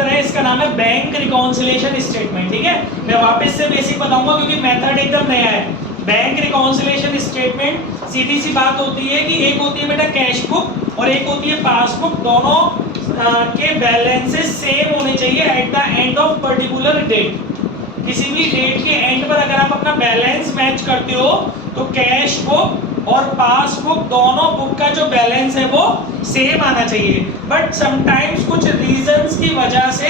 Chapter है, इसका नाम है बैंक रिकॉन्सिलिएशन स्टेटमेंट। ठीक है, मैं वापस से बेसिक बताऊंगा क्योंकि मेथड एकदम नया है। बैंक रिकॉन्सिलिएशन स्टेटमेंट सीधी सी बात होती है कि एक होती है बेटा कैश बुक और एक होती है पासबुक, दोनों के बैलेंसेस सेम होने चाहिए at the end of particular date. किसी भी डेट के एंड पर अगर आप अपना बैलेंस मैच करते हो तो कैश बुक और पासबुक दोनों बुक का जो बैलेंस है वो सेम आना चाहिए। बट समटाइम्स कुछ रीजंस की वजह से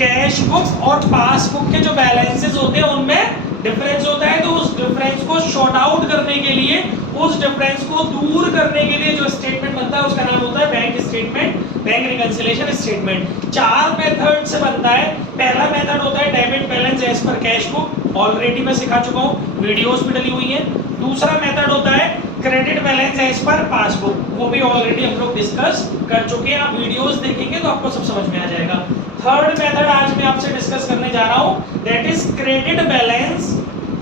कैश बुक और पासबुक के जो बैलेंसेस होते हैं उनमें डिफरेंस होता है, तो उस डिफरेंस को शॉर्ट आउट करने के लिए, उस डिफरेंस को दूर करने के लिए जो स्टेटमेंट बनता है उसका नाम होता है bank statement, bank reconciliation statement. 4 method से बनता है। पहला मेथड होता है debit balance as per cash book, already मैं सिखा चुका हूँ, वीडियोस भी डली हुई हैं। दूसरा मेथड होता है credit balance as per passbook, वो भी ऑलरेडी हम लोग डिस्कस कर चुके हैं, आप वीडियोस देखेंगे तो आपको सब समझ में आ जाएगा। थर्ड मेथड आज मैं आपसे डिस्कस करने जा रहा हूं, that is credit balance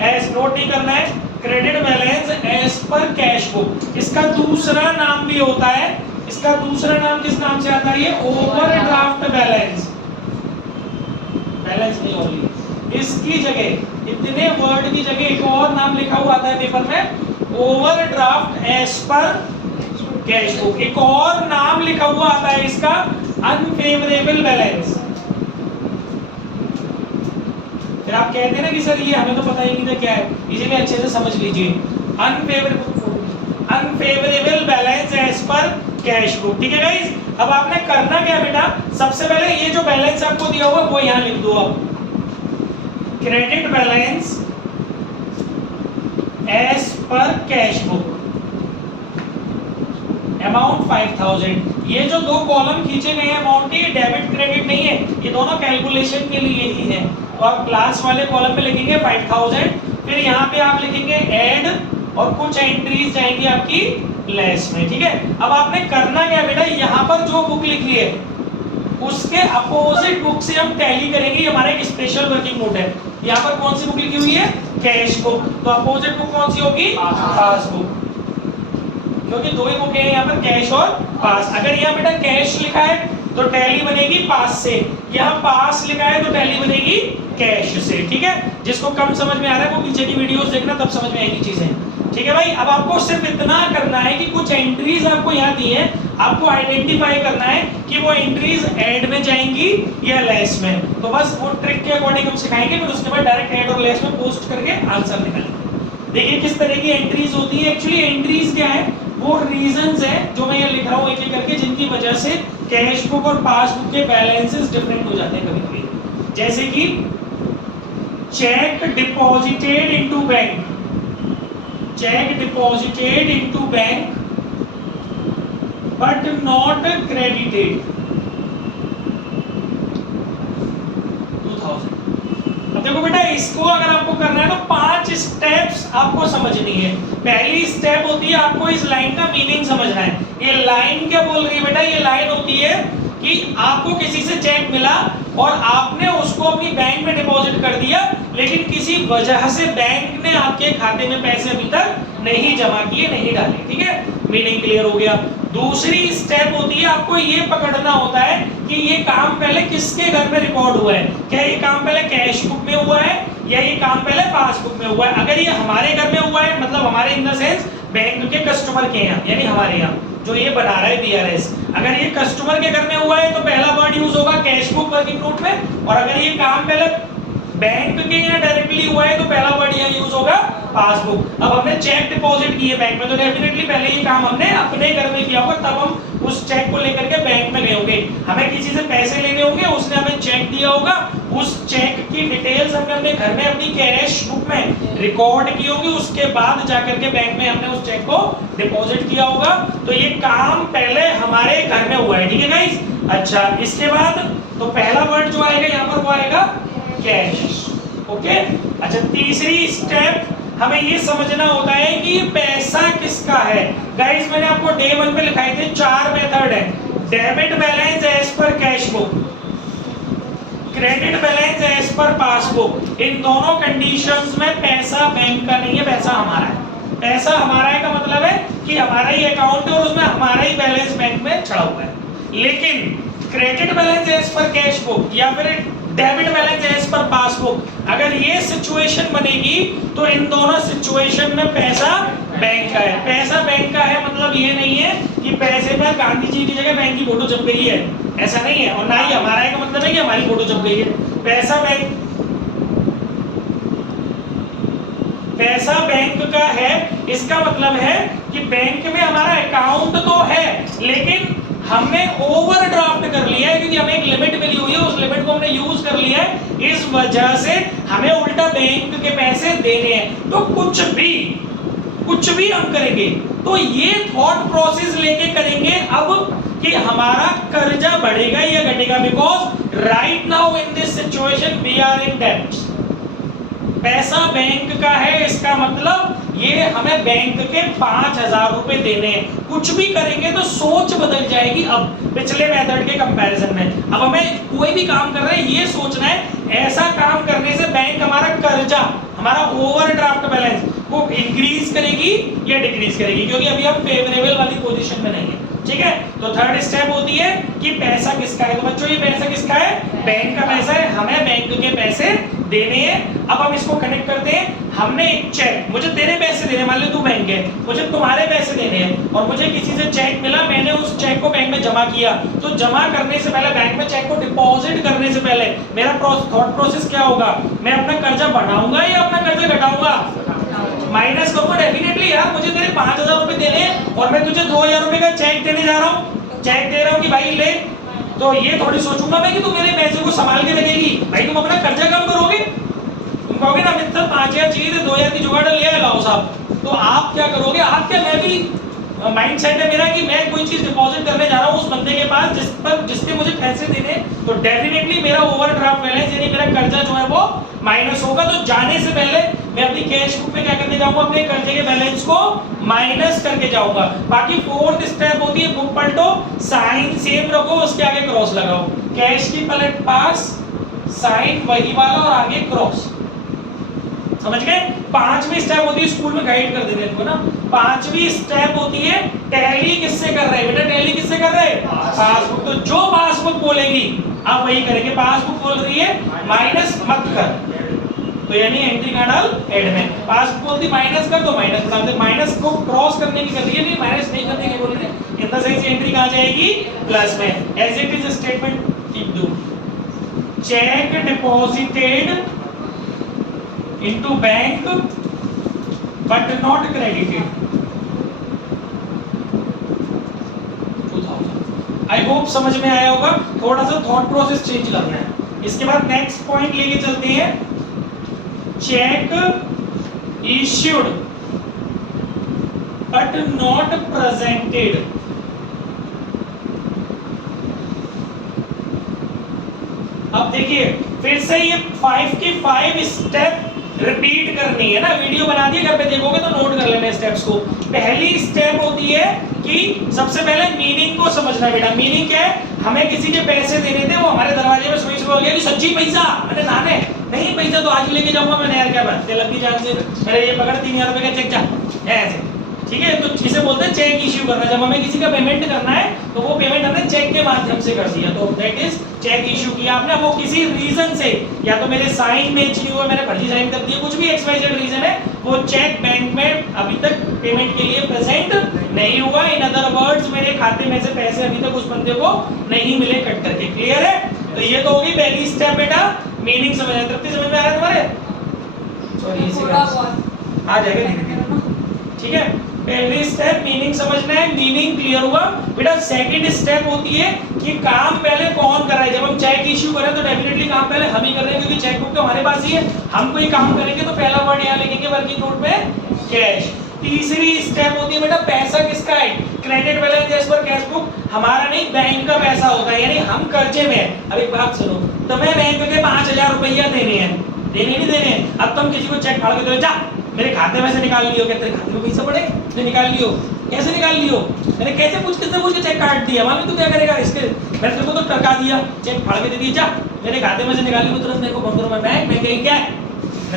as, note नहीं करना है, credit balance as per cash book. इसका दूसरा नाम भी होता है, इसका दूसरा नाम किस नाम से आता है, ये ओवरड्राफ्ट बैलेंस, बैलेंस नहीं ओनली, इसकी जगह इतने वर्ड की जगह एक और नाम लिखा हुआ आता है पेपर में, overdraft as per cash book. एक और नाम लिखा हुआ आता है इसका अनफेवरेबल बैलेंस। फिर आप कहते हैं ना कि सर ये हमें तो पता ही नहीं था क्या है, इसीलिए अच्छे से समझ लीजिए। Unfavourable balance as per cash book. ठीक है गाइस, अब आपने करना क्या बेटा, सबसे पहले ये जो बैलेंस आपको दिया हुआ है वो यहां लिख दो आप, credit balance as per cash book, amount 5000। ये जो दो कॉलम खींचे गए हैं अमाउंट के, ये डेबिट क्रेडिट नहीं है, ये दोनों कैलकुलेशन के लिए ही है। तो आप क्लास वाले कॉलम पे लिखेंगे 5000, फिर यहाँ पे आप लिखेंगे ऐड और कुछ एंट्रीज जाएंगी आपकी लेस में। ठीक है, अब आपने करना क्या बेटा, यहाँ पर जो बुक लिखी है उसके अपोजिट बुक से हम टैली करेंगे, हमारा एक स्पेशल वर्किंग नोट है। यहाँ पर कौन सी बुक लिखी हुई है, कैश बुक, तो अपोजिट बुक कौन सी होगी, पासबुक, क्योंकि दो ही बुक है यहाँ पर, कैश और पास। अगर यहाँ बेटा कैश लिखा है तो टैली बनेगी पास से, यहाँ पास लिखा है तो टैली बनेगी कैश से। ठीक है, जिसको कम समझ में आ रहा है वो पीछे की वीडियोस देखना, तब समझ में आएगी चीजें। ठीक है भाई, अब आपको सिर्फ इतना करना है कि कुछ एंट्रीज आपको यहाँ दी है, आपको आइडेंटिफाई करना है कि वो एंट्रीज ऐड में जाएंगी या लेस में। तो बस वो ट्रिक के अकॉर्डिंग हम सिखाएंगे, फिर उसके बाद डायरेक्ट ऐड और लेस में पोस्ट करके आंसर निकालेंगे। देखिए किस तरह की एंट्रीज होती है। एक्चुअली एंट्रीज क्या है, वो रीजंस है जो मैं ये लिख रहा हूँ एक एक करके, जिनकी वजह से कैश बुक और पासबुक के बैलेंसेस डिफरेंट हो जाते हैं कभी कभी। जैसे कि check deposited into bank, check deposited into bank but not credited 2000। अब देखो बेटा, इसको अगर आपको करना है तो 5 स्टेप्स आपको समझनी है। पहली स्टेप होती है आपको इस लाइन का मीनिंग समझना है। ये लाइन क्या बोल रही है बेटा, ये लाइन होती है कि आपको किसी से चेक मिला और आपने उसको अपनी बैंक में डिपॉजिट कर दिया, लेकिन किसी वजह से बैंक ने आपके खाते में पैसे अभी तक नहीं जमा किए, नहीं डाले। ठीक है, मीनिंग क्लियर हो गया। दूसरी स्टेप होती है आपको ये पकड़ना होता है कि ये काम पहले किसके घर में रिकॉर्ड हुआ है, क्या ये काम पहले कैश बुक में हुआ है या ये काम पहले पासबुक में हुआ है। अगर ये हमारे घर में हुआ है, मतलब हमारे इन द सेंस बैंक के कस्टमर के यहाँ, यानी हमारे यहाँ जो ये बना रहा है बीआरएस, अगर ये कस्टमर के घर में हुआ है तो पहला वर्ड यूज होगा कैश बुक वर्किंग नोट में, और अगर ये काम पहले बैंक के यहाँ डायरेक्टली हुआ है तो पहला वर्ड यहाँ यूज होगा पासबुक। अब हमने चेक डिपॉजिट किए बैंक में, तो डेफिनेटली पहले ये काम हमने अपने घर में किया होगा, तब हम उस चेक को लेकर के बैंक में गए होंगे। हमें किसी से पैसे लेने होंगे, उसने हमें चेक दिया होगा, उस चेक की डिटेल्स हमने अपने घर में अपनी कैश बुक में रिकॉर्ड की होगी, उसके बाद जाकर के बैंक में हमने उस चेक को डिपॉजिट किया होगा। तो ये काम पहले हमारे घर में हुआ है। ठीक है गाइस, अच्छा इसके बाद तो पहला वर्ड जो आएगा यहाँ पर वो आएगा कैश। ओके, अच्छा तीसरी स्टेप हमें ये समझना होता है कि पैसा किसका है। गाइस मैंने आपको डे 1 पे लिखाए थे 4 मेथड है, debit balance as per cash book, credit balance as per passbook. इन दोनों कंडीशंस में पैसा बैंक का नहीं है, पैसा हमारा है। पैसा हमारा है का मतलब है कि हमारा ही अकाउंट है और उसमें हमारा ही बैलेंस बैंक में चढ़ा हुआ है। लेकिन credit balance as per cash book या फिर debit balance as per passbook, अगर ये सिचुएशन बनेगी तो इन दोनों सिचुएशन में पैसा बैंक का है। पैसा बैंक का है मतलब ये नहीं है कि पैसे पर गांधी जी की जगह बैंक की फोटो छप गई है, ऐसा नहीं है। और ना ही हमारा का मतलब है कि हमारी फोटो छप गई है। पैसा बैंक का है, इसका मतलब है कि बैंक में हमारा अकाउंट तो है लेकिन हमने ओवरड्राफ्ट कर लिया है क्योंकि हमें एक लिमिट मिली हुई है, उस लिमिट को हमने यूज कर लिया है, इस वजह से हमें उल्टा बैंक के पैसे देने हैं। तो कुछ भी हम करेंगे तो ये थॉट प्रोसेस लेके करेंगे अब कि हमारा कर्जा बढ़ेगा या घटेगा, because right now in this situation we are in debt. पैसा बैंक का है, इसका मतलब ये हमें बैंक के 5,000 रुपए देने हैं। कुछ भी करेंगे तो सोच बदल जाएगी अब पिछले मेथड के कंपैरिजन में। अब हमें कोई भी काम कर रहे हैं ये सोचना है ऐसा काम करने से बैंक हमारा कर्जा, हमारा ओवरड्राफ्ट बैलेंस को इंक्रीज करेगी या डिक्रीज करेगी, क्योंकि अभी हम फेवरेबल वाली पोजीशन में नहीं है। ठीक है, तो थर्ड स्टेप होती है कि पैसा किसका है। तो बच्चों ये पैसा किसका है? बैंक का पैसा है, हमें बैंक के पैसे देने हैं। अब हम इसको कनेक्ट करते हैं। हमने एक चेक, मुझे तेरे पैसे देने, मान लो तू बैंक है, मुझे तुम्हारे पैसे देने हैं और मुझे किसी से चेक मिला, मैंने उस चेक को बैंक में जमा किया। तो जमा करने से पहले, बैंक में चेक को डिपॉजिट करने से पहले मेरा थॉट प्रोसेस क्या होगा? मैं अपना कर्जा बढ़ाऊंगा या अपना कर्जा घटाऊंगा? माइनस करूंगा डेफिनेटली। यार मुझे तेरे 5,000 रुपए देने और मैं तुझे 2,000 रुपए का चेक देने जा रहा हूँ, चेक दे रहा हूँ कि भाई ले, तो ये थोड़ी सोचूंगा मैं कि तू मेरे पैसे को संभाल के रखेगी। भाई तुम अपना कर्जा कम करोगे, तुम कहोगे ना मित्र 5,000 चाहिए थे, 2,000 की जुगाड़ ले लाओ साहब। तो आप क्या करोगे? आप क्या, मैं भी माइंड सेट है मेरा कि मैं कोई चीज डिपॉजिट करने जा रहा हूँ उस बंदे के पास जिसके मुझे पैसे देने, तो डेफिनेटली मेरा ओवरड्राफ्ट बैलेंस यानी मेरा कर्जा जो है वो माइनस होगा। तो जाने से पहले मैं अपनी कैश बुक में क्या करके जाऊंगा? अपने कर्जे के बैलेंस को माइनस करके जाऊंगा। बाकी फोर्थ स्टेप होती है बुक पलटो, साइन सेम रखो, उसके आगे क्रॉस लगाओ। कैश की पलट पास, साइन वही वाला और आगे क्रॉस। समझ गए? पांचवी स्टेप होती है, स्कूल में गाइड कर देते हैं इनको ना। पांचवी स्टेप होती है टैली किससे कर रहे हैं बेटा? टैली किससे कर रहे हैं? पासबुक। तो जो पासबुक बोलेगी आप वही करेंगे। पासबुक बोल रही है माइनस मत कर, तो यानी एंट्री का डाल हेड में। पासबुक बोलती माइनस कर, तो माइनस बना दे। माइनस को क्रॉस करने की कर रही है, नहीं माइनस नहीं करने की बोल रही है। इन द सेंस एंट्री कहां जाएगी? प्लस में। एज इट इज स्टेटमेंट लिख दो, check deposited into bank but not credited 2000। I hope समझ में आया होगा। थोड़ा सा थॉट प्रोसेस चेंज करना है। इसके बाद नेक्स्ट पॉइंट लेके चलते हैं, check issued but not presented। अब देखिए फिर से ये 5 की 5 स्टेप रिपीट करनी है ना। वीडियो बना दिए, घर पे देखोगे तो नोट कर लेना स्टेप्स को। पहली स्टेप होती है कि सबसे पहले मीनिंग को समझना है बेटा। मीनिंग क्या है? हमें किसी के पैसे देने थे, वो हमारे दरवाजे में सुई बोल गया कि सच्ची पैसा, मैंने नाने नहीं पैसा तो आज लेके जाऊंगा मैंने। यार क्या बात, तेलक की जान से मेरे ये पकड़ 3,000 रुपए का चेक जा ऐसे, ठीक है। तो इसे बोलते हैं चेक इश्यू करना। जब हमें किसी का पेमेंट करना है तो वो पेमेंट हमने चेक के माध्यम से कर दिया, तो दैट इज चेक इश्यू किया आपने। वो किसी रीजन से, या तो मेरे साइन मैच नहीं हुआ, मैंने फर्जी साइन कर दिया, कुछ भी XYZ रीजन है, वो चेक बैंक में अभी तक पेमेंट के लिए प्रेजेंट नहीं हुआ। इन अदर वर्ड्स मेरे खाते में से पैसे अभी तक उस बंदे को नहीं मिले कट करके। क्लियर है? तो ये तो होगी पहली स्टेप बेटा। मीनिंग समझना, तृप्ति समझ में आ रहा है तुम्हारे? सॉरी इसे आ जाएगा धीरे धीरे, ठीक है। पहली स्टेप मीनिंग समझना है, मीनिंग क्लियर हुआ बेटा। सेकंड स्टेप होती है कि काम पहले कौन कर रहा है। जब हम चेक इश्यू करें तो डेफिनेटली काम पहले हम ही कर रहे हैं, क्योंकि चेक बुक तो हमारे पास ही है। हम कोई काम करेंगे तो पहला वर्ड यहाँ लिखेंगे वर्किंग नोट में कैश। तीसरी स्टेप होती है बेटा पैसा किसका है? Credit balance as per cash book हमारा नहीं, बैंक का पैसा होता है, यानी हम कर्जे में हैं। अब एक बात सुनो, तुम्हें बैंक के 5,000 रुपया देने हैं, देने नहीं देने। अब तुम किसी को चेक फाड़ के दो, जा मेरे खाते में से निकाल लियो। क्या तेरे खाते में पैसा पड़े? तो निकाल लियो। कैसे निकाल लियो? मैंने कैसे पूछ के चेक काट दिया, मालूम तू क्या करेगा इसके? मैंने तेरे को तो टका दिया, चेक फाड़ के दे दिया, जा मेरे खाते में से निकाल लियो। तुरंत मेरे को फोन करो, मैं बैंक में गई क्या है?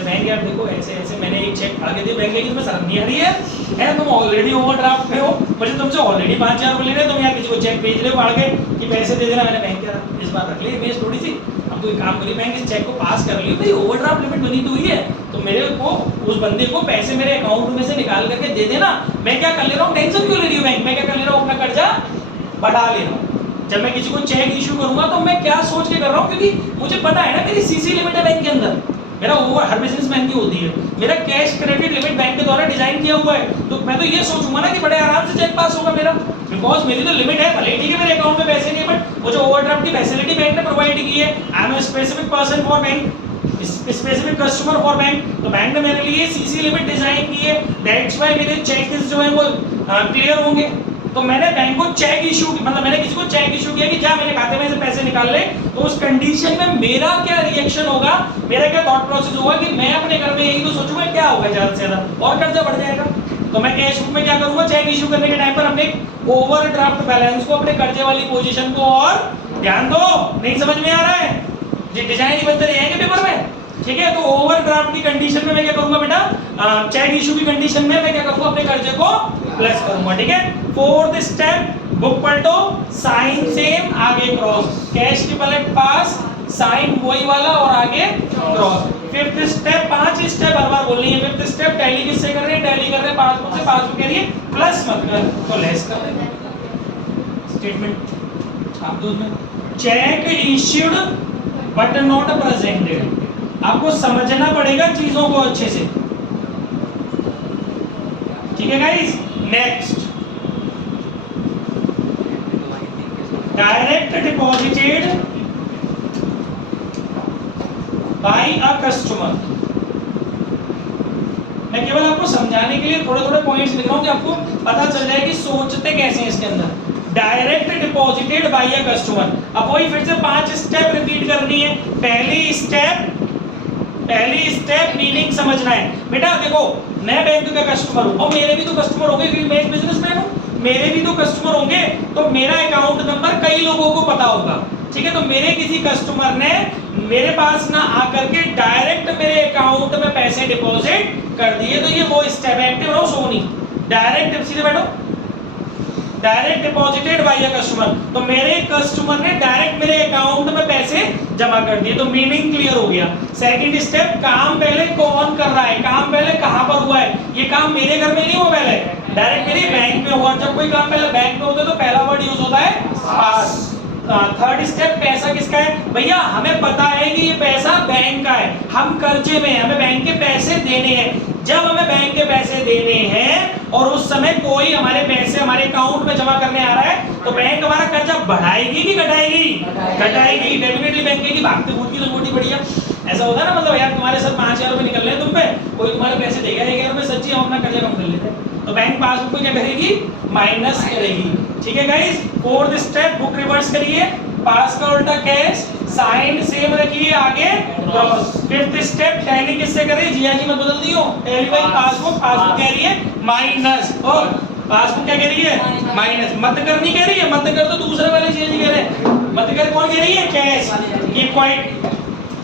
बैंक यार देखो ऐसे ऐसे मैंने एक चेक आगे दिया, बैंक की तुम्हें शर्म नहीं आ रही है तुम ऑलरेडी ओवरड्राफ्ट में हो, मुझे तुमसे ऑलरेडी 5,000 रुपये लेने, तुम यहाँ किसी को चेक भेज रहे हो आगे कि पैसे दे देना। मैंने बैंक यार इस बार रख ली इमेज थोड़ी सी, अब कोई काम करिए बैंक इस चेक को पास कर लियो भाई, ओवरड्राफ्ट लिमिट बनी तो हुई है, तो मेरे को उस बंदे को पैसे मेरे अकाउंट में से निकाल करके दे देना। मैं क्या कर ले रहा हूँ, टेंशन क्यों ले रही हूँ बैंक, मैं क्या कर ले रहा हूँ, अपना कर्जा बढ़ा ले रहा हूँ। जब मैं किसी को चेक इशू करूंगा तो मैं क्या सोच के कर रहा हूँ, क्योंकि मुझे पता है ना मेरी सीसी लिमिट है बैंक के अंदर, मेरा ओवर हर बिजनेसमैन की होती है, मेरा कैश क्रेडिट लिमिट बैंक के द्वारा डिजाइन किया हुआ है, तो मैं तो ये सोचूंगा ना कि बड़े आराम से चेक पास होगा मेरा, बिकॉज मेरी तो लिमिट है, भले ठीक है मेरे अकाउंट में पैसे नहीं है, बट वो जो ओवरड्राफ्ट की फैसिलिटी बैंक ने प्रोवाइड की है, I am a specific person for bank, specific customer for bank, तो बैंक ने मेरे लिए सीसी लिमिट डिजाइन की है, दैट्स व्हाई मेरे चेक जो है वो क्लियर होंगे। तो मैंने बैंक को चेक इशू, मतलब मैंने किसी को चेक इशू किया कि जा मेरे खाते में से पैसे निकाल ले, तो उस कंडीशन में मेरा क्या रिएक्शन होगा, मेरा क्या थॉट प्रोसेस होगा कि मैं अपने घर में यही तो सोचूंगा क्या होगा ज्यादा से ज्यादा और कर्जा बढ़ जाएगा। तो मैं कैश बुक में क्या करूंगा, चेक इशू करने के टाइम पर अपने ओवरड्राफ्ट बैलेंस को, अपने कर्जे वाली पोजीशन को, और ध्यान दो नहीं समझ में आ रहा है, जी डिजाइन ही बनते रहेंगे पेपर में, ठीक है। तो ओवरड्राफ्ट की कंडीशन में मैं क्या करूंगा बेटा, चेक इशू की कंडीशन में मैं क्या करूंगा, अपने कर्जे को प्लस करूंगा, ठीक है। फोर्थ स्टेप, बुक पलटो, साइन सेम, आगे क्रॉस, कैश की पलट पास, साइन वही वाला और आगे क्रॉस। फिफ्थ स्टेप, 5 स्टेप हर बार बोलनी है। फिफ्थ स्टेप, टैली किससे कर रहे हैं, टैली कर रहे हैं पासबुक से, पासबुक कह रही है प्लस मत कर तो लेस कर रहे हैं। स्टेटमेंट आप दो में, check issued but not presented, आपको समझना पड़ेगा चीजों को अच्छे से, ठीक है guys. Next, direct deposited bye a customer. मैं केवल आपको समझाने के लिए थोड़े थोड़े पॉइंट्स लिख रहा हूं कि आपको पता चल जाए कि सोचते कैसे हैं इसके अंदर। Direct deposited bye a customer, अब वही फिर से 5 स्टेप रिपीट करनी है। पहली स्टेप मीनिंग समझना है बेटा। देखो मैं बैंक का कस्टमर हूं और मेरे भी तो कस्टमर होंगे क्योंकि मैं एक बिजनेसमैन हूं, मेरे भी तो कस्टमर होंगे, तो मेरा अकाउंट नंबर कई लोगों को पता होगा, ठीक है। तो मेरे किसी कस्टमर ने मेरे पास ना आकर के डायरेक्ट मेरे अकाउंट में पैसे डिपॉजिट कर दिए, तो ये वो स्टेप है। एक्टिव रहो, सोनी डायरेक्ट, सीधे बैठो, direct deposited bye a customer, तो मेरे कस्टमर ने डायरेक्ट मेरे अकाउंट में पैसे जमा कर दिए, तो मीनिंग क्लियर हो गया। सेकंड स्टेप, काम पहले कौन कर रहा है, काम पहले कहां पर हुआ है, ये काम मेरे घर में नहीं हुआ, पहले डायरेक्ट मेरे बैंक में हुआ। जब कोई काम पहले बैंक में होता है तो पहला वर्ड यूज होता है पास। थर्ड स्टेप, पैसा किसका है भैया, हमें पता है कि ये पैसा बैंक का है, हम कर्जे में हैं, हमें बैंक के पैसे देने हैं। जब हमें बैंक के पैसे देने हैं और उस समय कोई हमारे पैसे हमारे अकाउंट में जमा करने आ रहा है, तो बैंक हमारा कर्जा बढ़ाएगी कि घटाएगी, घटाएगी। डेफिनेटली बैंक कहेगी भागते भूत की तो मोटी बढ़िया। ऐसा होता है ना, मतलब यार तुम्हारे साथ 5,000 रुपए निकल रहे हैं तुम पे, कोई तुम्हारे पैसे देगा 1,000 रुपए, सच्ची हम अपना कर्जा कम कर लेते हैं, तो बैंक पासबुक में क्या करेगी, माइनस करेगी, ठीक है guys. Fourth step, book reverse करिए, पास का उल्टा कैश, साइन सेम रखिए, आगे क्रॉस। फिफ्थ स्टेप, टैली किससे करें, जिया जी मत बदल दियो, टैली बाई पासबुक, पासबुक कह रही है माइनस, और पासबुक क्या कह रही है माइनस, मत कर नहीं कह रही है, मत कर तो दूसरे वाले जिया जी कह रहे हैं, मत कर कौन कह रही है, कैश, कीप क्वाइट।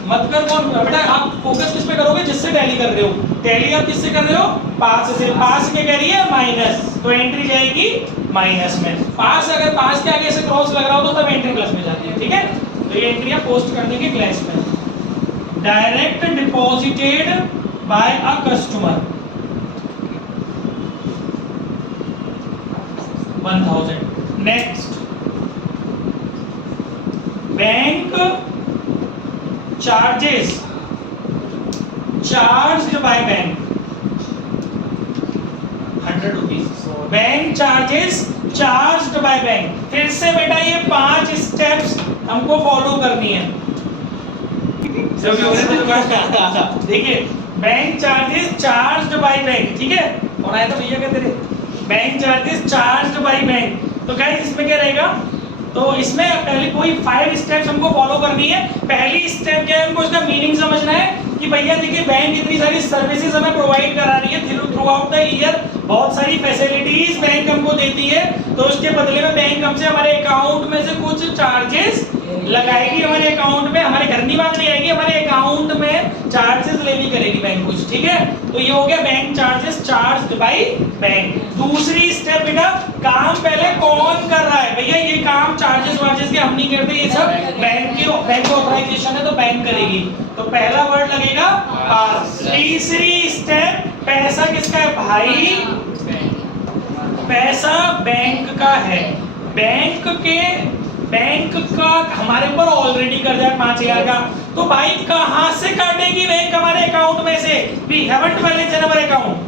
मत कर कौन बेटा, आप फोकस किस पे करोगे, जिससे टैली कर रहे हो, टैली आप किससे कर रहे हो, पास से, पास क्या कह रही है माइनस, तो एंट्री जाएगी माइनस में। पास अगर पास के आगे से क्रॉस लग रहा हो तो तब एंट्री प्लस में जाती है, ठीक है। तो ये एंट्रियां पोस्ट कर देंगे क्लास में। Direct deposited bye a customer 1000। Next, bank charges charged by bank 100 rupees. Bank charges charged by bank, फिर से बेटा ये 5 स्टेप्स हमको फॉलो करनी है। देखिए, bank charges charged by bank, ठीक है, और आया था भैया कहते रहे bank charges charged by bank. तो गाइस इसमें क्या रहेगा, तो इसमें पहले कोई 5 स्टेप्स हमको फॉलो करनी है। पहली स्टेप क्या है, हमको इसका मीनिंग समझना है कि भैया देखिए बैंक इतनी सारी सर्विसेज हमें प्रोवाइड करा रही है थ्रू आउट द ईयर, बहुत सारी फैसिलिटीज बैंक हमको देती है, तो उसके बदले में बैंक हमसे हमारे अकाउंट में से कुछ चार्जेस लगाएगी, हमारे अकाउंट में, हमारे घर नहीं बांधने आएगी, हमारे अकाउंट में चार्जेस लेनी करेगी बैंक कुछ, ठीक है। तो ये हो गया bank charges charged by bank. दूसरी स्टेप बेटा, काम पहले कौन कर रहा है? भैया ये काम चार्जेस वार्जेस के हम नहीं करते, ये सब बैंक ऑथराइजेशन है तो बैंक करेगी। तो पहला वर्ड लगेगा पास। तीसरी स्टेप, पैसा किसका है भाई? पैसा बैंक का है। बैंक का हमारे ऊपर ऑलरेडी कर्जा है 5,000 का, तो भाई कहां से काटेगी बैंक हमारे अकाउंट में से? We haven't balance in our account.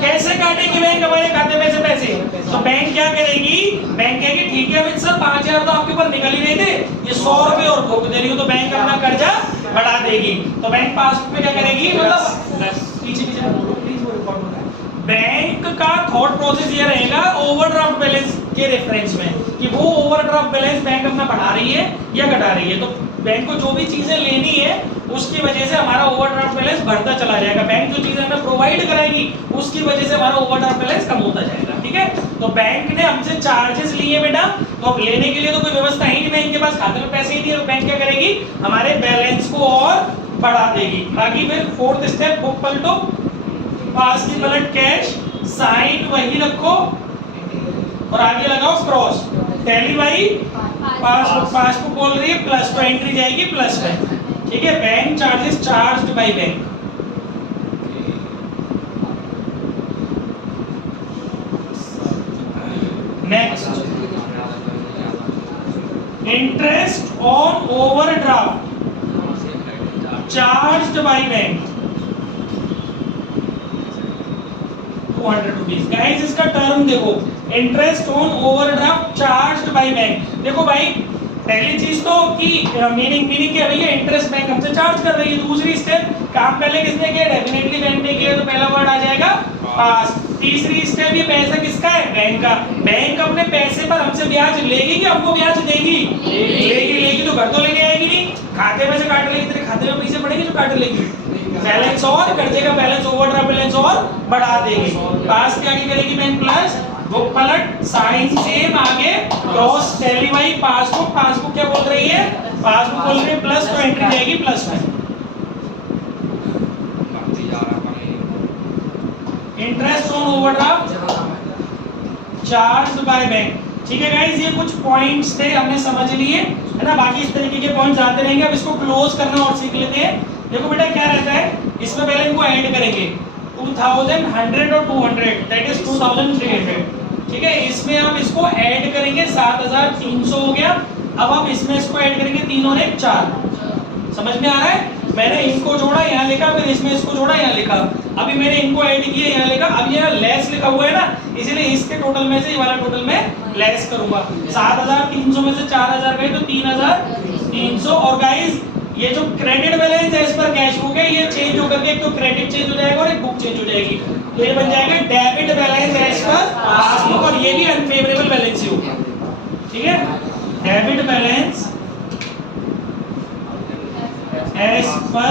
कैसे काटेगी बैंक हमारे खाते में से पैसे? तो बैंक क्या करेगी? बैंक कहेगी ठीक है अमित सर 5,000 तो आपके ऊपर निकल ही नहीं थे, ये 100 रुपए और ठोक दे रही हो, तो बैंक अपना कर्जा बढ़ा देगी। तो बैंक पासबुक में क्या करेगी? मतलब पीछे बोलो प्लीज, वो रिकॉर्ड हो रहा है। बैंक का थॉट प्रोसेस ये रहेगा ओवरड्राफ्ट बैलेंस के रेफरेंस में कि वो ओवरड्राफ्ट बैलेंस बैंक अपना बढ़ा रही है या घटा रही है। तो बैंक को जो भी चीजें लेनी है उसकी वजह से हमारा ओवरड्राफ्ट बैलेंस बढ़ता चला जाएगा। बैंक जो चीजें हमें प्रोवाइड कराएगी उसकी वजह से हमारा ओवरड्राफ्ट बैलेंस कम होता जाएगा, ठीक है। तो बैंक ने हमसे चार्जेस लिए बेटा, तो अब लेने के लिए तो कोई व्यवस्था ही नहीं, बैंक के पास खाते में पैसे ही नहीं है, तो बैंक क्या करेगी? हमारे बैलेंस को और बढ़ा देगी। बाकी फिर फोर्थ स्टेप, बुक पलटो, पास की पलट कैश, साइन वही रखो और आगे लगाओ क्रॉस। टैली भाई पासबुक बोल रही है प्लस, तो एंट्री जाएगी प्लस में, ठीक है। Bank charges charged by bank. Next, interest on overdraft charged by bank 200 rupees. Guys इसका टर्म देखो, interest on overdraft charged by bank. देखो भाई पहली चीज तो कि मीनिंग क्या भैया? इंटरेस्ट बैंक हमसे चार्ज कर रही है। दूसरी स्टेप, काम पहले किसने किया? डेफिनेटली बैंक ने किया, तो पहला वर्ड आ जाएगा पास। तीसरी स्टेप, ये पैसा किसका है? बैंक का। बैंक अपने पैसे पर हमसे ब्याज लेगी कि हमको ब्याज देगी? लेगी तो घर तो लेने आएगी नहीं, खाते में से काट लेगी, तेरे खाते में पैसे पड़ेंगे जो काट लेगी। बैलेंस और कर्जे का बैलेंस, ओवरड्राफ्ट बैलेंस और बढ़ा देगी। पास के आगे करेगी बैंक प्लस, बुक पलट, साइन सेम, आगे क्रॉस, टैली बाई पासबुक क्या बोल रही है? पासबुक बोल रही है प्लस, तो एंट्री जाएगी प्लस में। Interest on overdraft charged by bank, ठीक है गाइस। ये कुछ पॉइंट्स थे, हमने समझ लिए है ना। बाकी इस तरीके के पॉइंट्स आते रहेंगे। अब इसको क्लोज करना और सीख लेते हैं। देखो बेटा क्या रहता है, इसमें पहले इनको ऐड करेंगे 2000, 100 और 200, दैट इज 2300, ठीक है। इसमें हम इसको ऐड करेंगे 7300 हो गया। अब हम इसमें इसको ऐड करेंगे 3 और 1 4। समझ में आ रहा है? मैंने इनको जोड़ा यहाँ लिखा, फिर इसमें इसको जोड़ा यहाँ लिखा, अभी मैंने इनको ऐड किया यहाँ लिखा, अब यहाँ लेस लिखा हुआ है ना, इसीलिए इसके टोटल में से ये वाला टोटल में लेस करूंगा। 7300 में से 4000 गए तो 3300। और गाइस ये जो क्रेडिट बैलेंस है इस पर कैश बुक है, ये चेंज होकर के एक तो क्रेडिट चेंज हो जाएगा और एक बुक चेंज हो जाएगी, तो ये बन जाएगा debit balance as per passbook, और ये भी अनफेवरेबल बैलेंस ही होगा, ठीक है। डेबिट बैलेंस एज पर